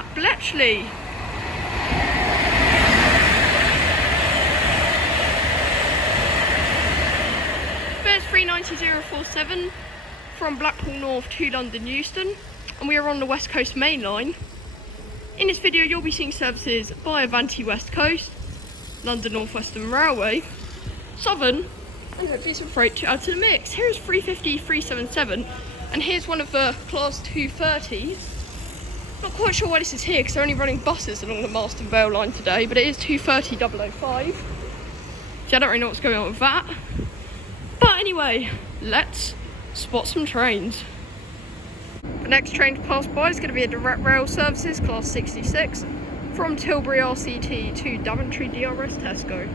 at Bletchley. There's 390047 from Blackpool North to London Euston, and we are on the West Coast Main Line. In this video you'll be seeing services by Avanti West Coast, London North Western Railway, Southern, and hopefully some freight to add to the mix. Here's 350 377, and here's one of the Class 230s. Not quite sure why this is here because they're only running buses along the Marston Vale line today, but it is 230 005. So I don't really know what's going on with that. But anyway, let's spot some trains. The next train to pass by is going to be a direct rail services Class 66 from Tilbury RCT to Daventry DRS Tesco.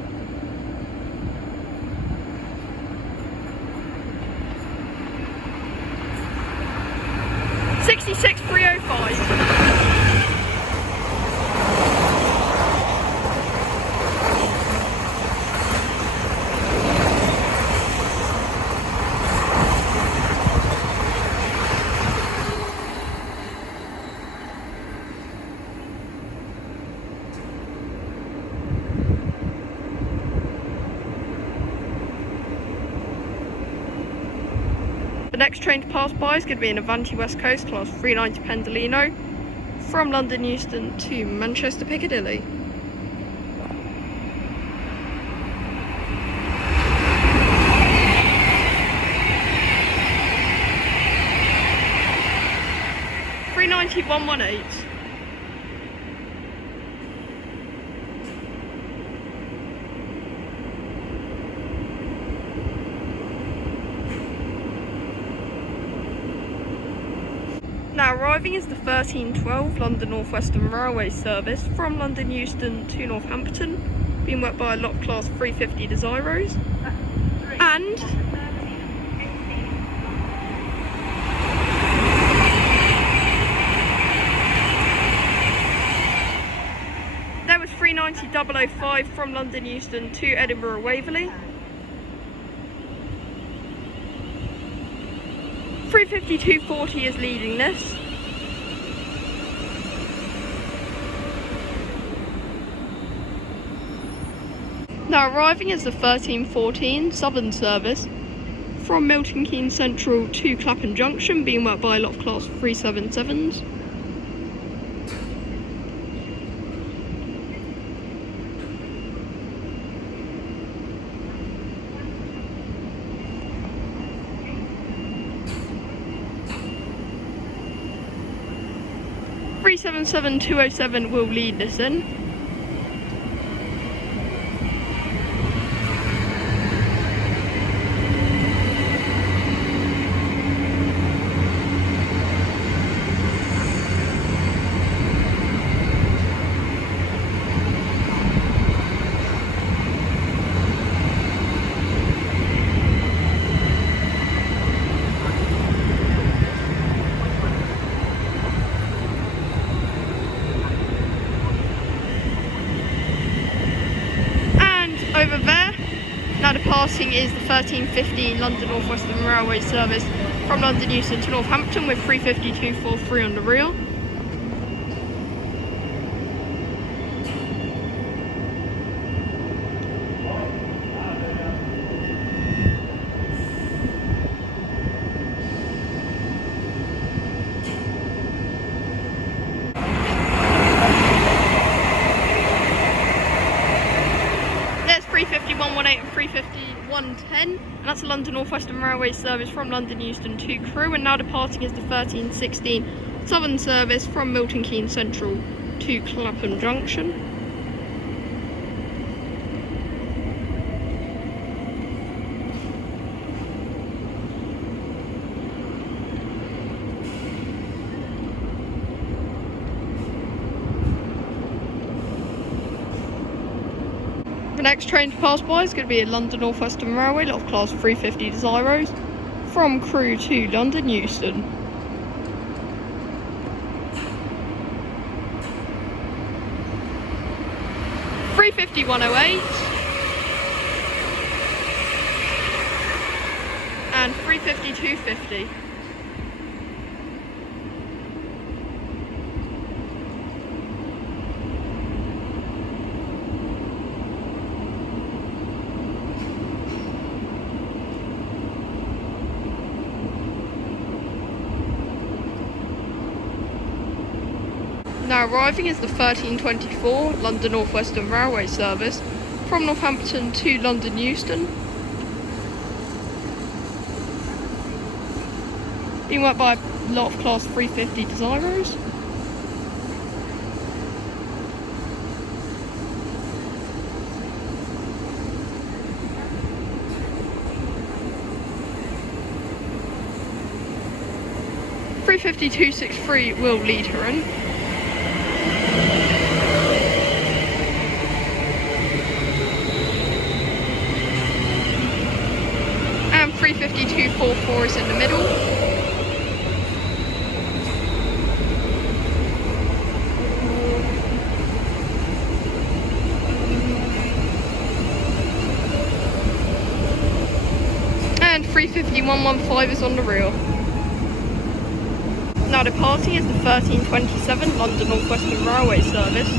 '66 305. The next train to pass by is going to be an Avanti West Coast Class 390 Pendolino from London Euston to Manchester Piccadilly. (390 118). Now arriving is the 1312 London North Western Railway service from London Euston to Northampton, being worked by a lot Class 350 Desiros. And there was 390 005 from London Euston to Edinburgh Waverley. 350 240 is leading this. Now arriving is the 1314 Southern service from Milton Keynes Central to Clapham Junction, being worked by a lot of Class 377s. (377 207) will lead this in. Over there, now departing is the 1315 London North Western Railway service from London Euston to Northampton with 350 243 on the reel. There's 350 118 and 350 110, and that's a London North Western Railway service from London Euston to Crewe, and now departing is the 1316 Southern service from Milton Keynes Central to Clapham Junction. The next train to pass by is going to be a London North Western Railway, lot of Class 350 Desiros from Crewe to London Euston. (350 108) and 350 250. Now arriving is the 1324 London North Western Railway service from Northampton to London Euston. Being worked by a lot of Class 350 Desiros. (350-263) will lead her in. And 350-244 is in the middle. And 350-115 is on the rear. Now departing is the 1327 London North Western Railway service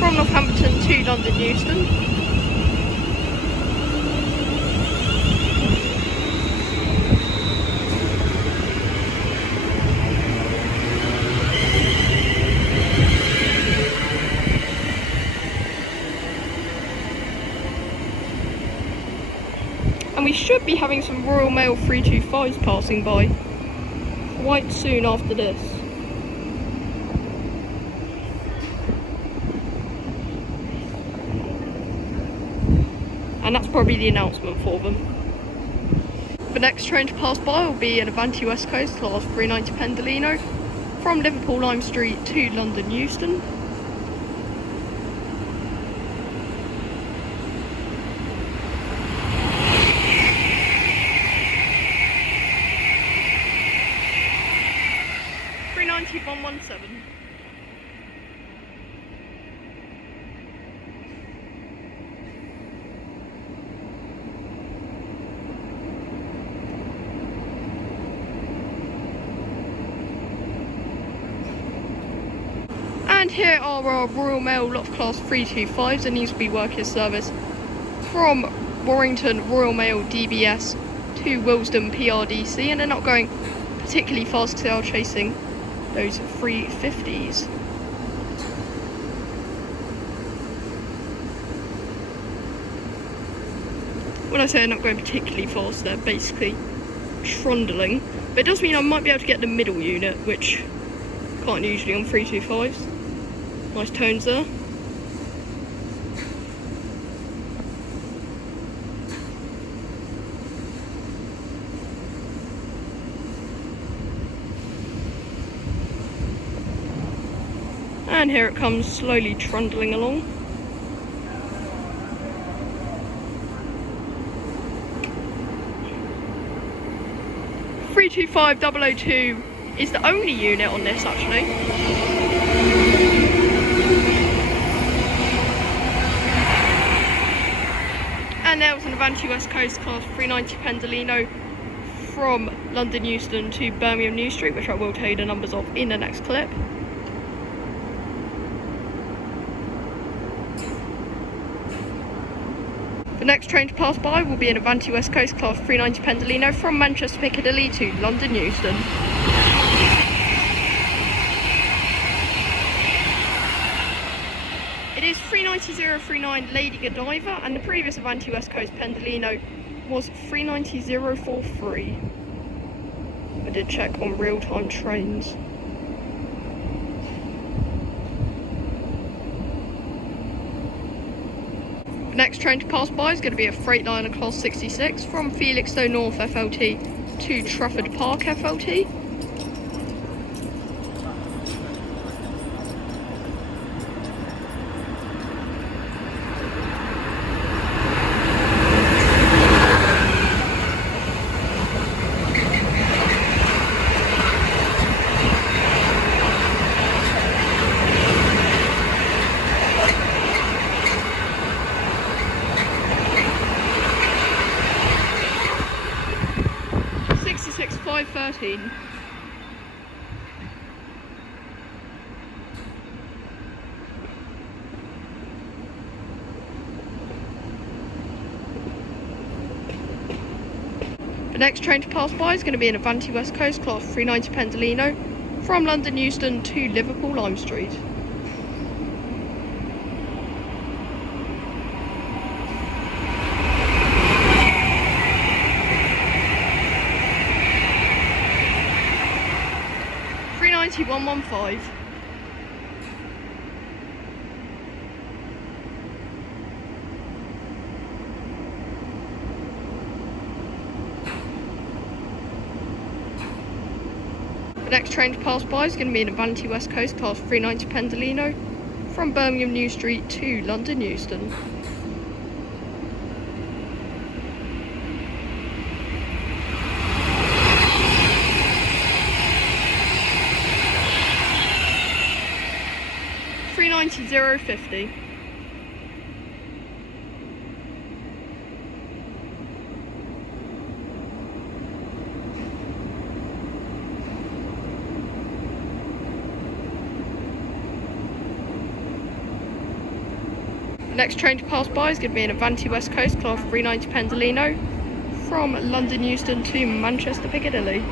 from Northampton to London Euston. And we should be having some Royal Mail 325s passing by quite soon after this. And that's probably the announcement for them. The next train to pass by will be an Avanti West Coast Class 390 Pendolino from Liverpool Lime Street to London Euston. (390-117). And here are our Royal Mail lot of Class 325s, and these will be working service from Warrington Royal Mail DBS to Willesden PRDC, and they're not going particularly fast because they are chasing those 350s. When I say they're not going particularly fast, they're basically trundling. But it does mean I might be able to get the middle unit, which can't usually on 325s. Nice tones there. And here it comes, slowly trundling along. (325-002) is the only unit on this actually. And there was an Avanti West Coast Class 390 Pendolino from London Euston to Birmingham New Street, which I will tell you the numbers of in the next clip. The next train to pass by will be an Avanti West Coast Class 390 Pendolino from Manchester Piccadilly to London Euston. It is 390-039 Lady Godiva, and the previous Avanti West Coast Pendolino was 390-043. I did check on real-time trains. The next train to pass by is going to be a Freightliner Class 66 from Felixstowe North FLT to Trafford Park FLT. (513). The next train to pass by is going to be an Avanti West Coast Class 390 Pendolino from London Euston to Liverpool Lime Street. 39115. The next train to pass by is going to be an Avanti West Coast Class 390 Pendolino from Birmingham New Street to London Euston. $390.050. The next train to pass by is going to be an Avanti West Coast Class 390 Pendolino from London Euston to Manchester Piccadilly.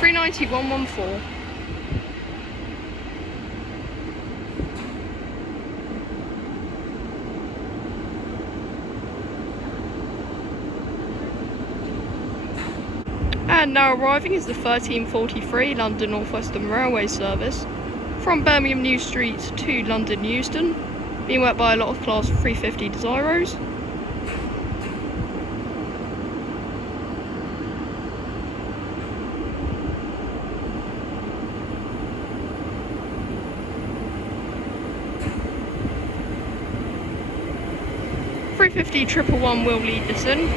$390.114. And now arriving is the 1343 London North Western Railway service from Birmingham New Street to London Euston, being worked by a lot of Class 350 Desiros. $350.111 will lead this in.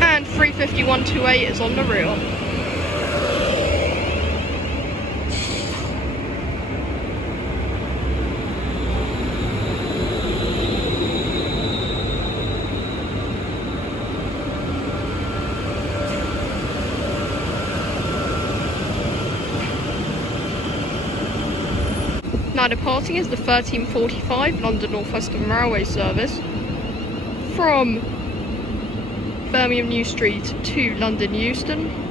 And $350.128 is on the reel. Now departing is the 1345 London North Western Railway service from Birmingham New Street to London Euston.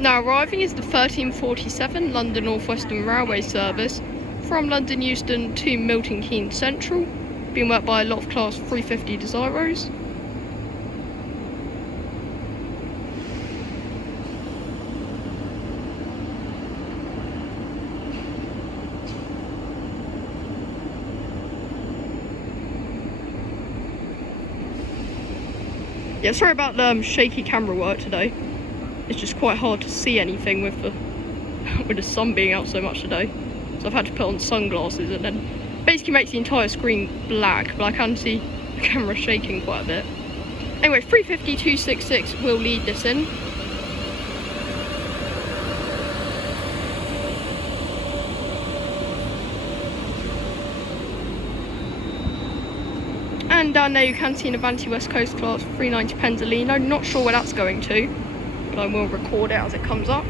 Now arriving is the 1347 London North Western Railway service from London Euston to Milton Keynes Central, being worked by a lot of Class 350 Desiros. Yeah, sorry about the shaky camera work today. It's just quite hard to see anything with the sun being out so much today. So I've had to put on sunglasses, and then basically makes the entire screen black, but I can see the camera shaking quite a bit. Anyway, 350.266 will lead this in. And down there you can see an Avanti West Coast Class 390 Pendolino. Not sure where that's going to, but I will record it as it comes up.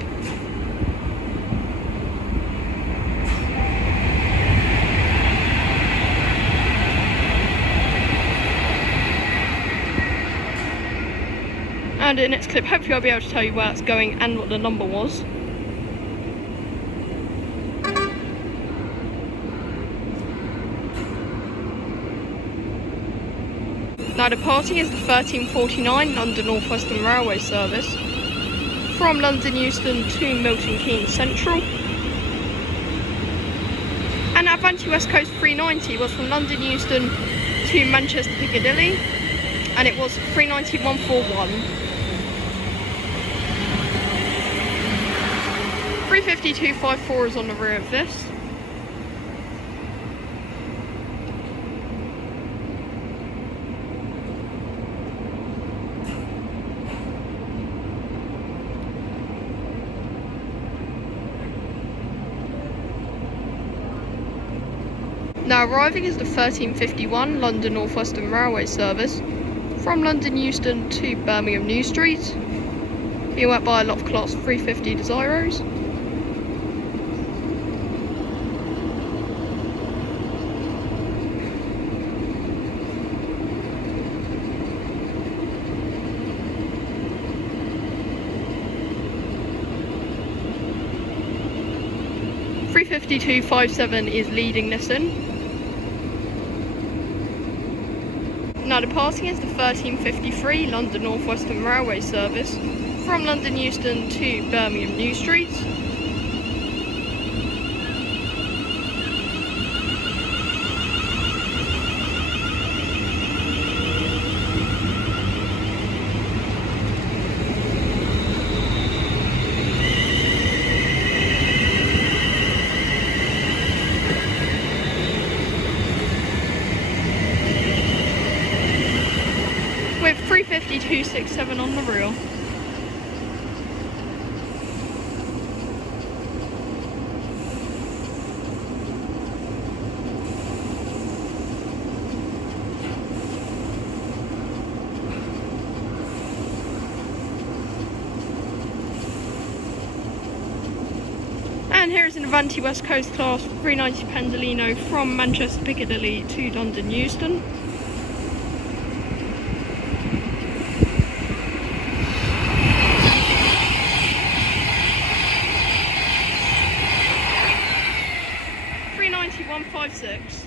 And in the next clip, hopefully I'll be able to tell you where it's going and what the number was. Now departing is the 1349 London North Western Railway service from London Euston to Milton Keynes Central. And Avanti West Coast 390 was from London Euston to Manchester Piccadilly, and it was 390.141. 350.254 is on the rear of this. Now arriving is the 1351 London North Western Railway service from London Euston to Birmingham New Street, being worked by a lot of Class 350 Desiros. (35257) is leading this in. Now departing is the 1353 London North Western Railway service from London Euston to Birmingham New Street. With 35267 on the reel. And here is an Avanti West Coast Class 390 Pendolino from Manchester Piccadilly to London Euston. (39156).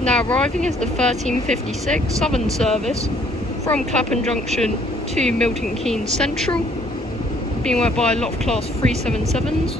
Now arriving is the 1356 Southern service from Clapham Junction to Milton Keynes Central, being worked by a lot of Class 377s.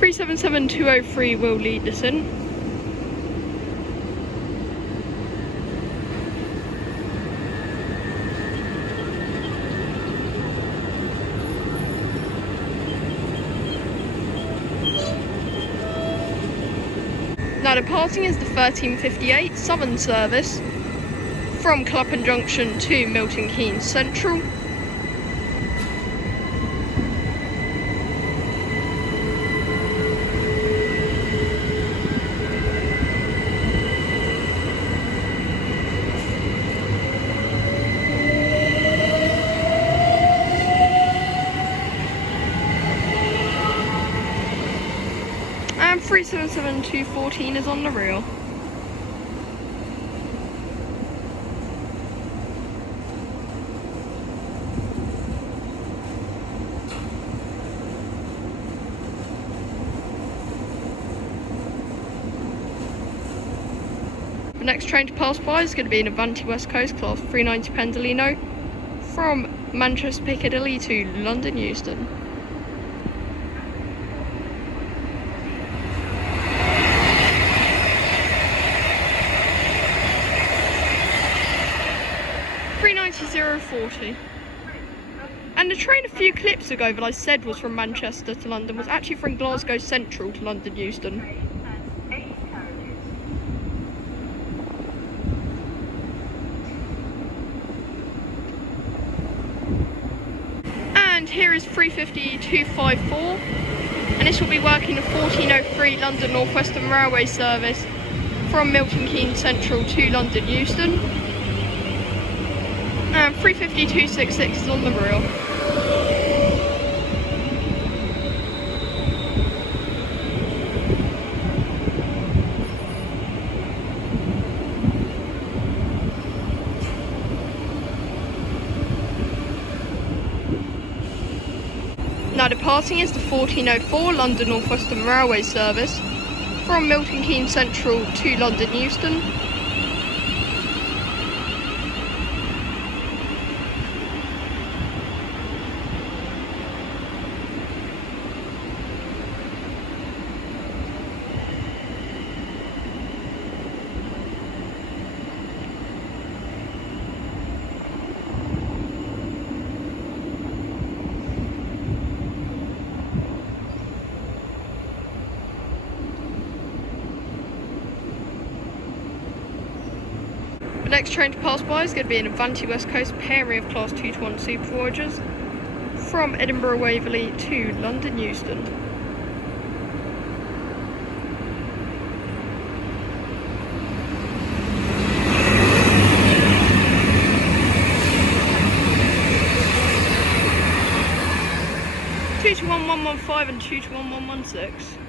(377-203) will lead this in. Now departing is the 1358 Southern service from Clapham Junction to Milton Keynes Central. And 377-214 is on the reel. The next train to pass by is going to be an Avanti West Coast Class 390 Pendolino from Manchester Piccadilly to London Euston. (390-040). And the train a few clips ago that I said was from Manchester to London was actually from Glasgow Central to London Euston. And here is 350-254, and this will be working the 1403 London North Western Railway service from Milton Keynes Central to London Euston. And 350-266 is on the reel. Now departing is the 1404 London North Western Railway service from Milton Keynes Central to London Euston. The next train to pass by is going to be an Avanti West Coast pairing of Class 2 to 1 Supervoyagers from Edinburgh Waverley to London Euston. Two to 1115 and 2 to 1116.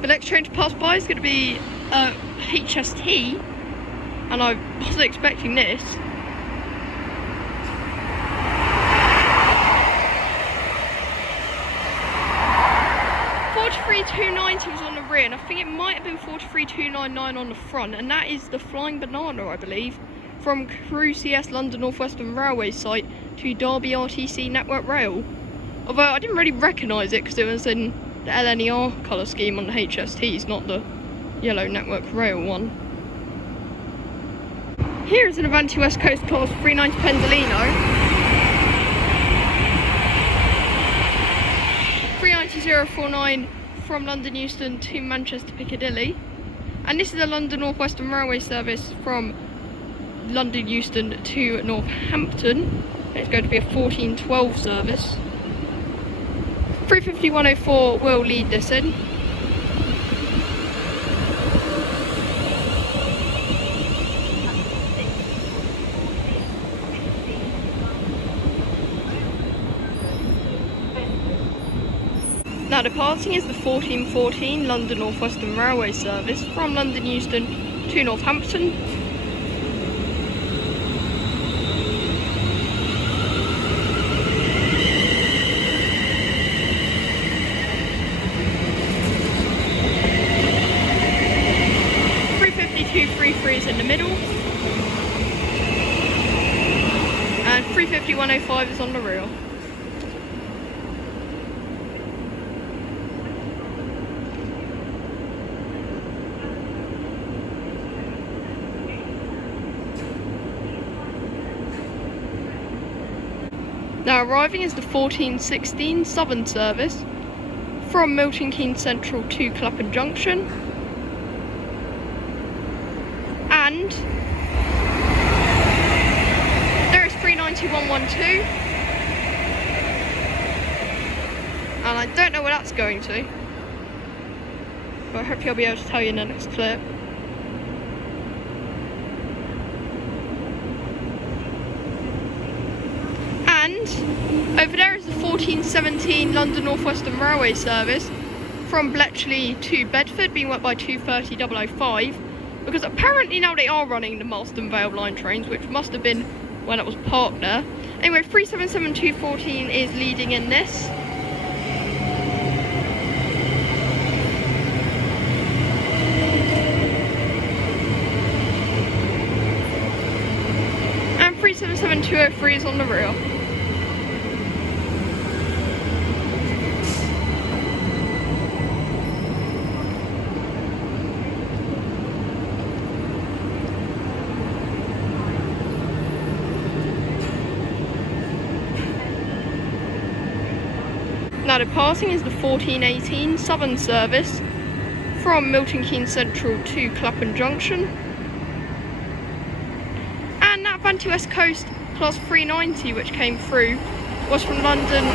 The next train to pass by is going to be HST, and I wasn't expecting this. $43,290 was on the rear, and I think it might have been $43,299 on the front, and that is the Flying Banana, I believe, from Crewe CS London North Western Railway site to Derby RTC Network Rail. Although I didn't really recognise it because it was in the LNER colour scheme on the HSTs, not the yellow Network Rail one. Here is an Avanti West Coast Class 390 Pendolino. 390,049 from London Euston to Manchester Piccadilly. And this is a London North Western Railway service from London Euston to Northampton. It's going to be a 1412 service. 350-104 will lead this in. Now departing is the 1414 London North Western Railway service from London Euston to Northampton. is in the middle, and 350-105 is on the rear. Now arriving is the 1416 Southern service from Milton Keynes Central to Clapham Junction, and there is 390-112, and I don't know where that's going to, but hopefully I'll be able to tell you in the next clip. And over there is the 1417 London North Western Railway service from Bletchley to Bedford, being worked by 230-005, because apparently now they are running the Marston Vale line trains, which must have been when it was parked there. Anyway, 377-214 is leading in this. And 377-203 is on the rear. Now departing is the 1418 Southern service from Milton Keynes Central to Clapham Junction, and that Avanti West Coast Class 390 which came through was from London.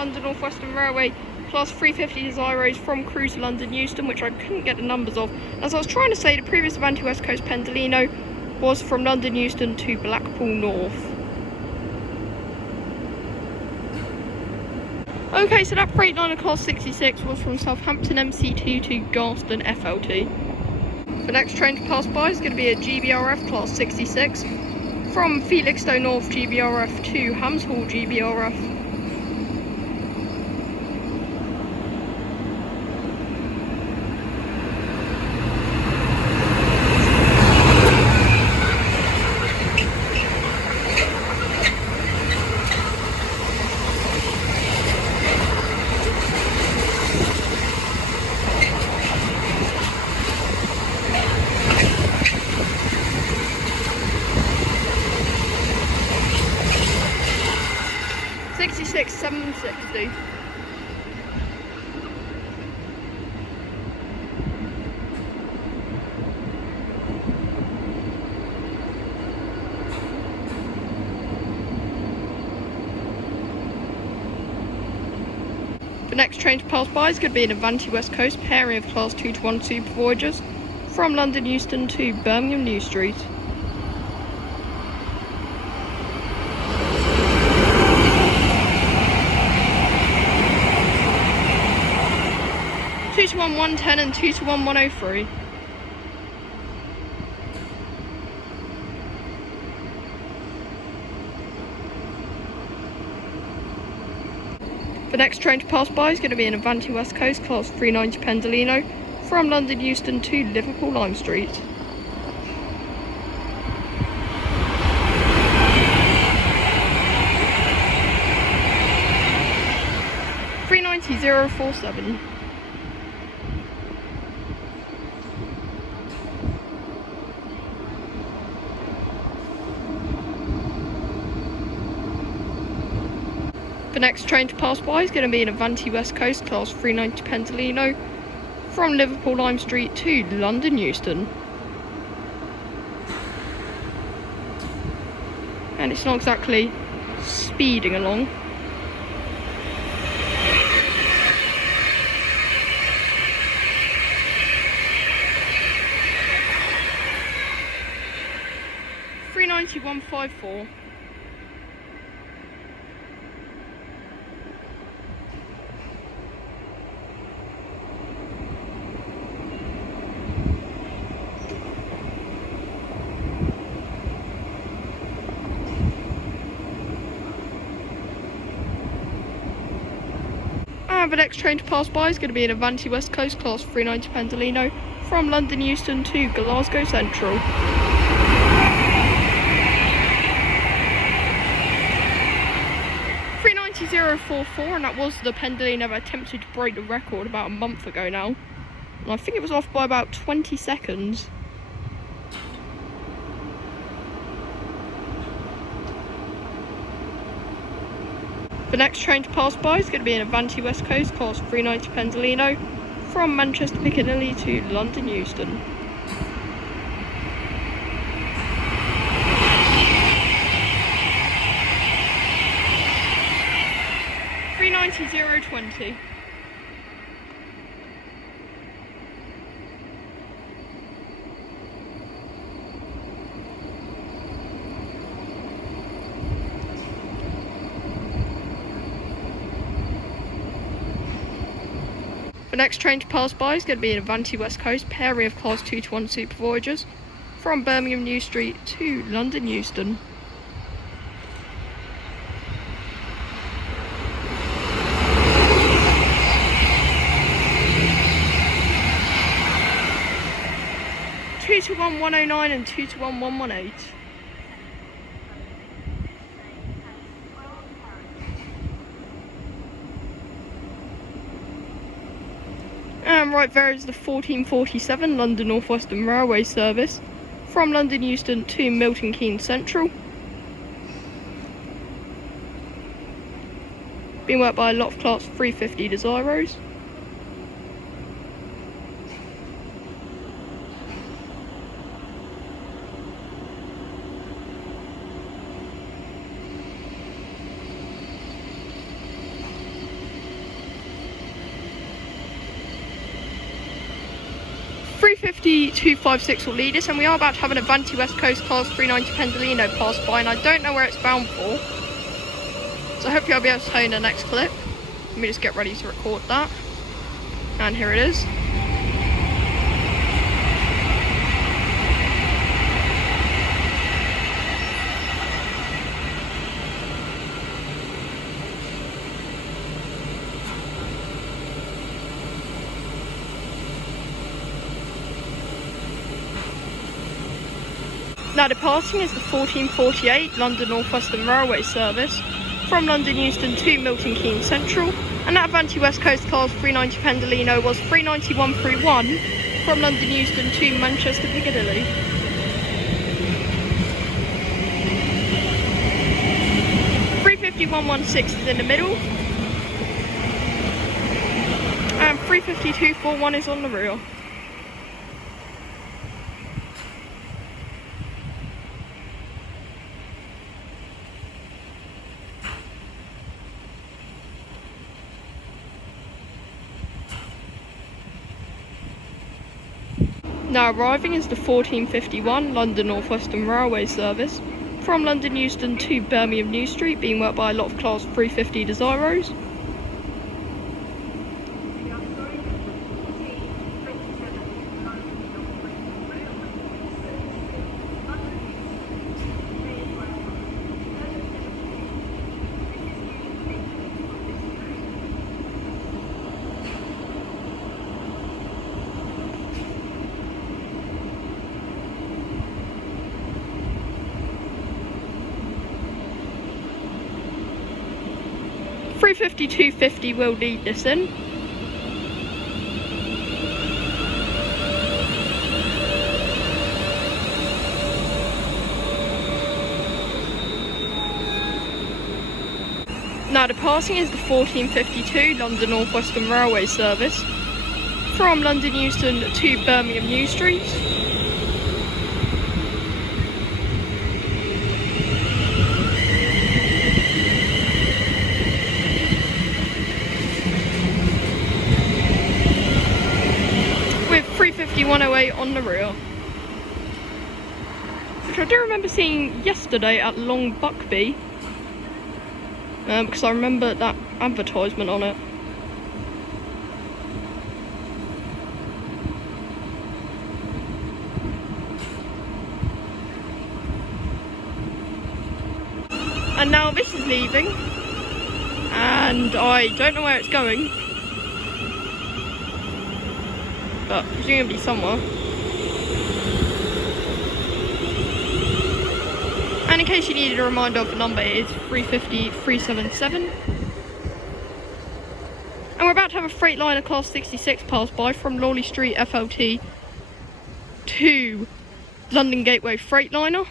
London North Western Railway Class 350 Desiros from Crewe to London Euston, which I couldn't get the numbers of. As I was trying to say, the previous Avanti West Coast Pendolino was from London Euston to Blackpool North. Okay, so that Freightliner Class 66 was from Southampton MC2 to Garston FLT. The next train to pass by is going to be a GBRF Class 66 from Felixstowe North GBRF to Hamshall GBRF. $66,760. The next train to pass by is going to be an Avanti West Coast pairing of Class 2 to 1 Super Voyagers from London Euston to Birmingham New Street. Two to 1 110 and 2 to 1 103. The next train to pass by is going to be an Avanti West Coast Class 390 Pendolino from London Euston to Liverpool Lime Street. $390,047. The next train to pass by is going to be an Avanti West Coast Class 390 Pendolino from Liverpool Lime Street to London Euston. And it's not exactly speeding along. $390,154. The next train to pass by is going to be an Avanti West Coast Class 390 Pendolino from London Euston to Glasgow Central. $390,044, and that was the Pendolino that attempted to break the record about a month ago now. And I think it was off by about 20 seconds. The next train to pass by is going to be an Avanti West Coast Class 390 Pendolino from Manchester Piccadilly to London Euston. $390,020. The next train to pass by is going to be an Avanti West Coast pairing of Class 2 to 1 Super Voyagers from Birmingham New Street to London Euston. Two to 1 109 and 2 to 1 118. And right there is the 1447 London North Western Railway service from London Euston to Milton Keynes Central. Being worked by a lot of Class 350 Desiros. 350-256 will lead us, and we are about to have an Avanti West Coast Class 390 Pendolino pass by, and I don't know where it's bound for. So hopefully I'll be able to tell you in the next clip. Let me just get ready to record that. And here it is. Now departing is the 1448 London North Western Railway service from London Euston to Milton Keynes Central, and that Avanti West Coast Class 390 Pendolino was 39131 from London Euston to Manchester Piccadilly. (350-116) is in the middle, and 350-241 is on the rear. Now arriving is the 1451 London North Western Railway service from London Euston to Birmingham New Street, being worked by a lot of Class 350 Desiros. (350-250) will lead this in. Now departing is the 1452 London North Western Railway service from London Euston to Birmingham New Street. With 350-108 on the rear, which I do remember seeing yesterday at Long Buckby, because I remember that advertisement on it. And now this is leaving, and I don't know where it's going, but presumably somewhere. And in case you needed a reminder of the number, it is 350-377. And we're about to have a Freightliner Class 66 pass by from Lawley Street FLT to London Gateway Freightliner.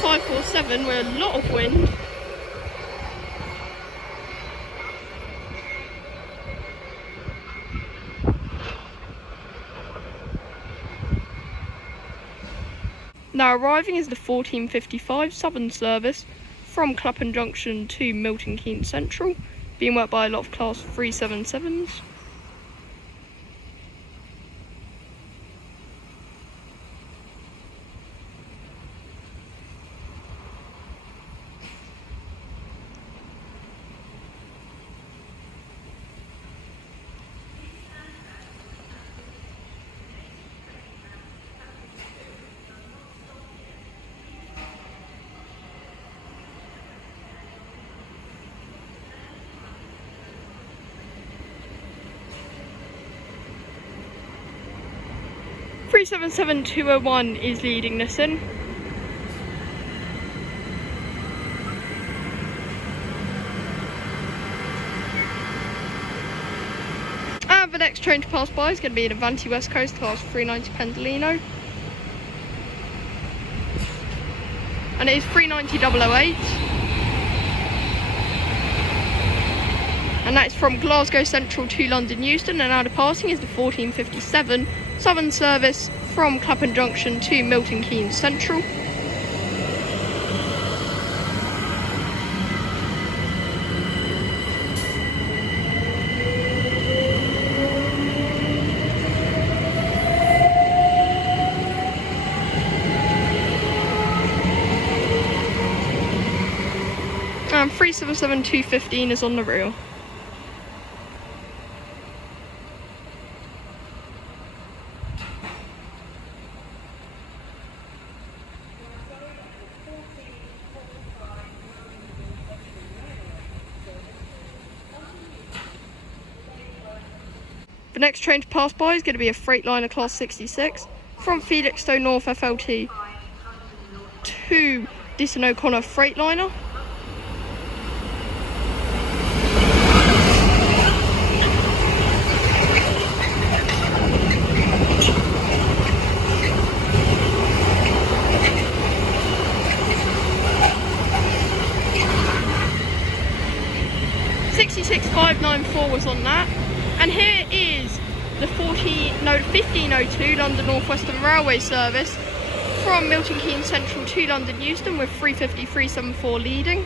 (547) with a lot of wind. Now arriving is the 1455 Southern service from Clapham Junction to Milton Keynes Central, being worked by a lot of Class 377s. 377201 is leading this in. And the next train to pass by is going to be an Avanti West Coast Class 390 Pendolino. And it is 390-008. And that is from Glasgow Central to London Euston, and now departing is the 1457 Southern service from Clapham Junction to Milton Keynes Central. And 377215 is on the reel. The next train to pass by is going to be a Freightliner Class 66 from Felixstowe North FLT to Dyson O'Connor Freightliner. .594 was on that, and here is the 1502 London North Western Railway service from Milton Keynes Central to London Euston with 350-374 leading.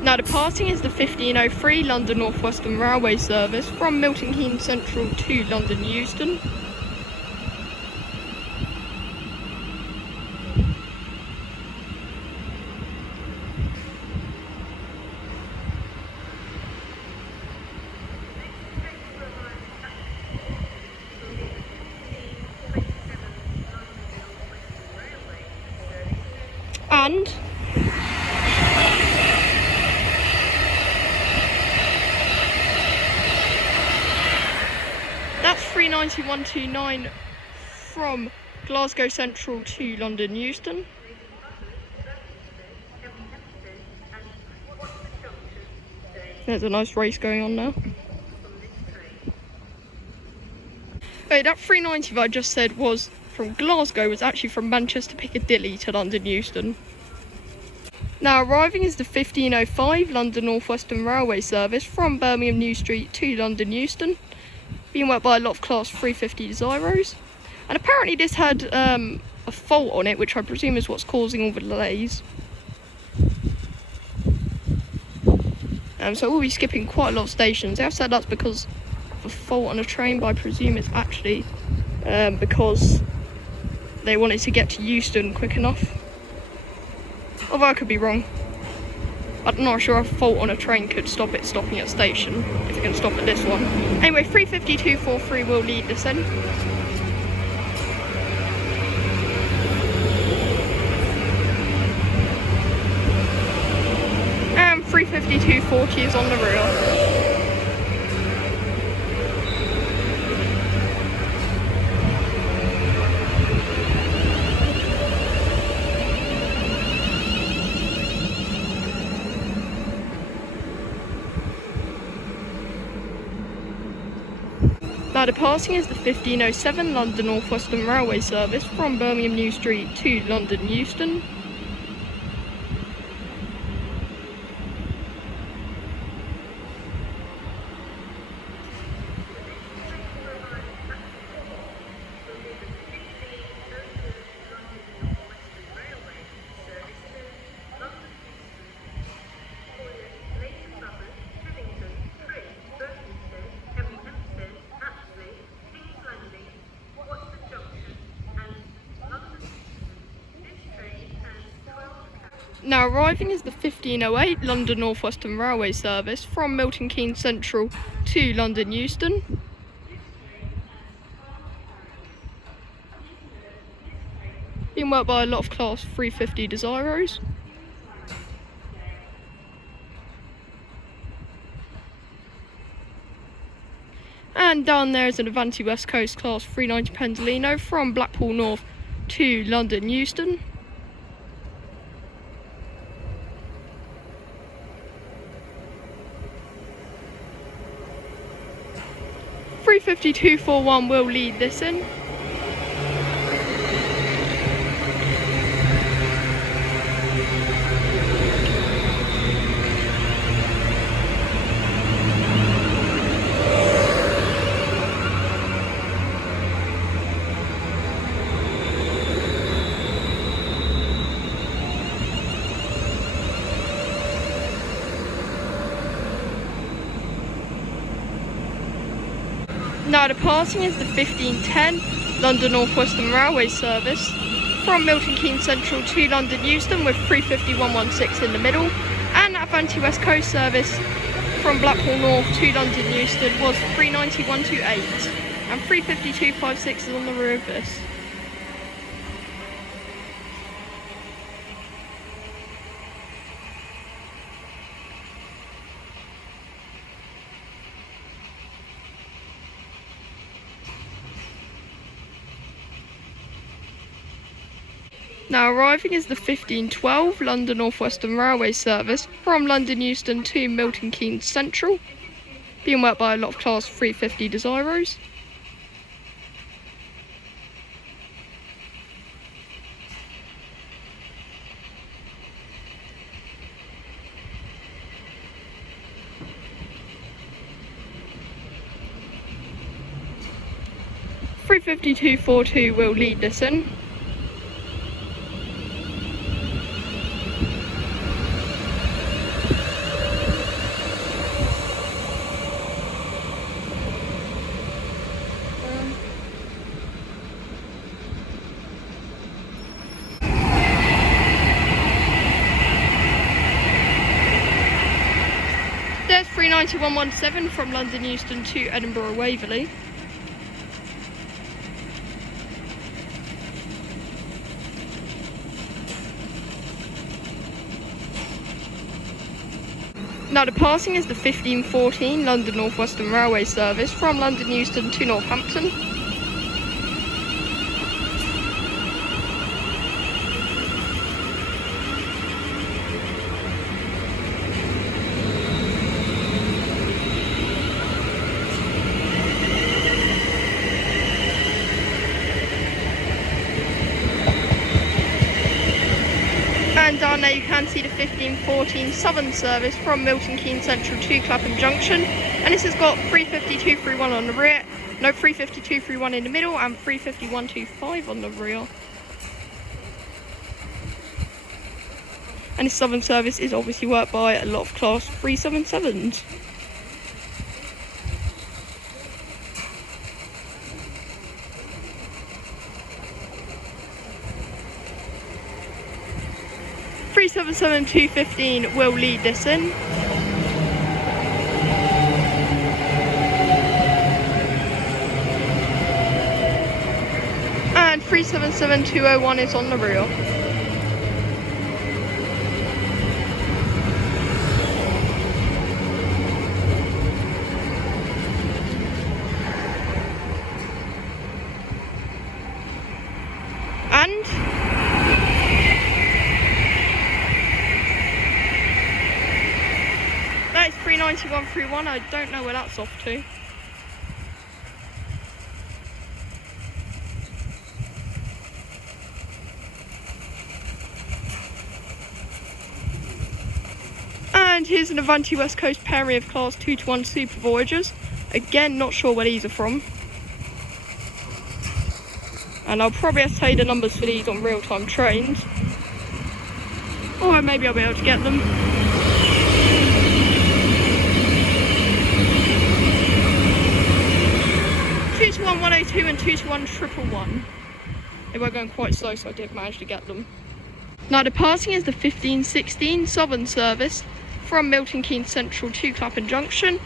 Now departing is the 1503 London North Western Railway service from Milton Keynes Central to London Euston. And that's 390-129 from Glasgow Central to London Euston. There's a nice race going on now. Wait, that 390 that I just said was from Glasgow was actually from Manchester Piccadilly to London Euston. Now arriving is the 1505 London North Western Railway service from Birmingham New Street to London Euston, being worked by a lot of Class 350 Zeros. And apparently this had a fault on it, which I presume is what's causing all the delays. So we'll be skipping quite a lot of stations. They have said that's because of a fault on a train, but I presume it's actually because they wanted to get to Euston quick enough. Although I could be wrong. I'm not sure a fault on a train could stop it stopping at a station, if it can stop at this one. Anyway, 350-243 will lead this in. And 350-240 is on the reel. Now departing is the 1507 London North Western Railway service from Birmingham New Street to London Euston. Now arriving is the 1508 London North Western Railway service from Milton Keynes Central to London Euston. Being being worked by a lot of Class 350 Desiros. And down there is an Avanti West Coast Class 390 Pendolino from Blackpool North to London Euston. .350-241 will lead this in. Now departing is the 1510 London North Western Railway service from Milton Keynes Central to London Euston with 350-116 in the middle, and Avanti West Coast service from Blackpool North to London Euston was 390-128, and 350-256 is on the rear of this. Now arriving is the 1512 London North Western Railway service from London Euston to Milton Keynes Central, being worked by a lot of Class 350 Desiros. .350-242 will lead this in. There's 390-117 from London Euston to Edinburgh Waverley. Now departing is the 1514 London North Western Railway service from London Euston to Northampton. And down there you can see the 1514 Southern service from Milton Keynes Central to Clapham Junction, and this has got 350-231 on the rear, no 350-231 in the middle, and 350-125 on the rear. And this Southern service is obviously worked by a lot of Class 377s. .377-215 will lead this in. And 377-201 is on the rear. And that is 390-131. I don't know where that's off to. And here's an Avanti West Coast pairing of Class 221 Super Voyagers. Again, not sure where these are from. And I'll probably have to tell you the numbers for these on real-time trains. Or maybe I'll be able to get them. .221 102 and 221 111. They were going quite slow, so I did manage to get them. Now departing is the 1516 Southern service from Milton Keynes Central to Clapham Junction,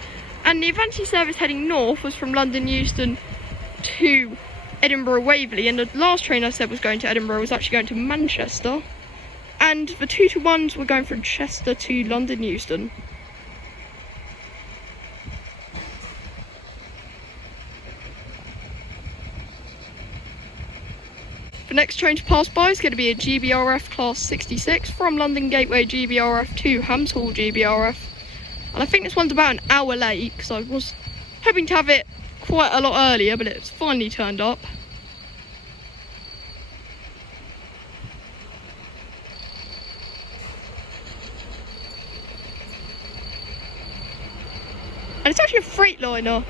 and the Avanti service heading north was from London Euston to Edinburgh Waverley, and the last train I said was going to Edinburgh was actually going to Manchester. And the 2-to-1s were going from Chester to London Euston. The next train to pass by is going to be a GBRF Class 66 from London Gateway GBRF to Hams Hall GBRF. And I think this one's about an hour late, because I was hoping to have it quite a lot earlier, but it's finally turned up. And it's actually a Freightliner.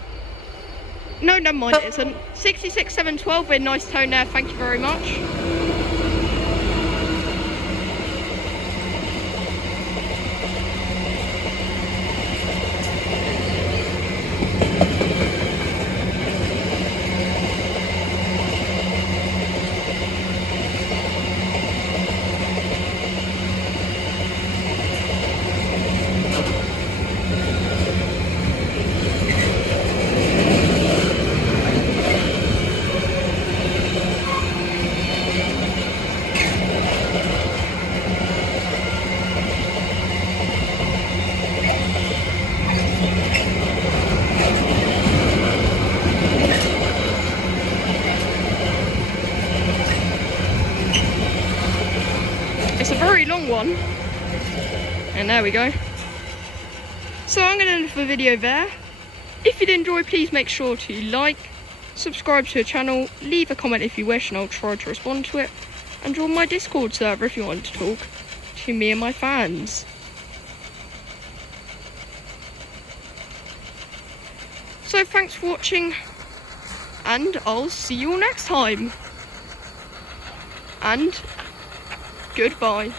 No, never mind, it isn't. 66712 with nice tone there, thank you very much. It's a very long one. And there we go. So I'm going to end the video there. If you did enjoy, please make sure to like, subscribe to the channel, leave a comment if you wish and I'll try to respond to it. And join my Discord server if you want to talk to me and my fans. So thanks for watching, and I'll see you all next time. And goodbye.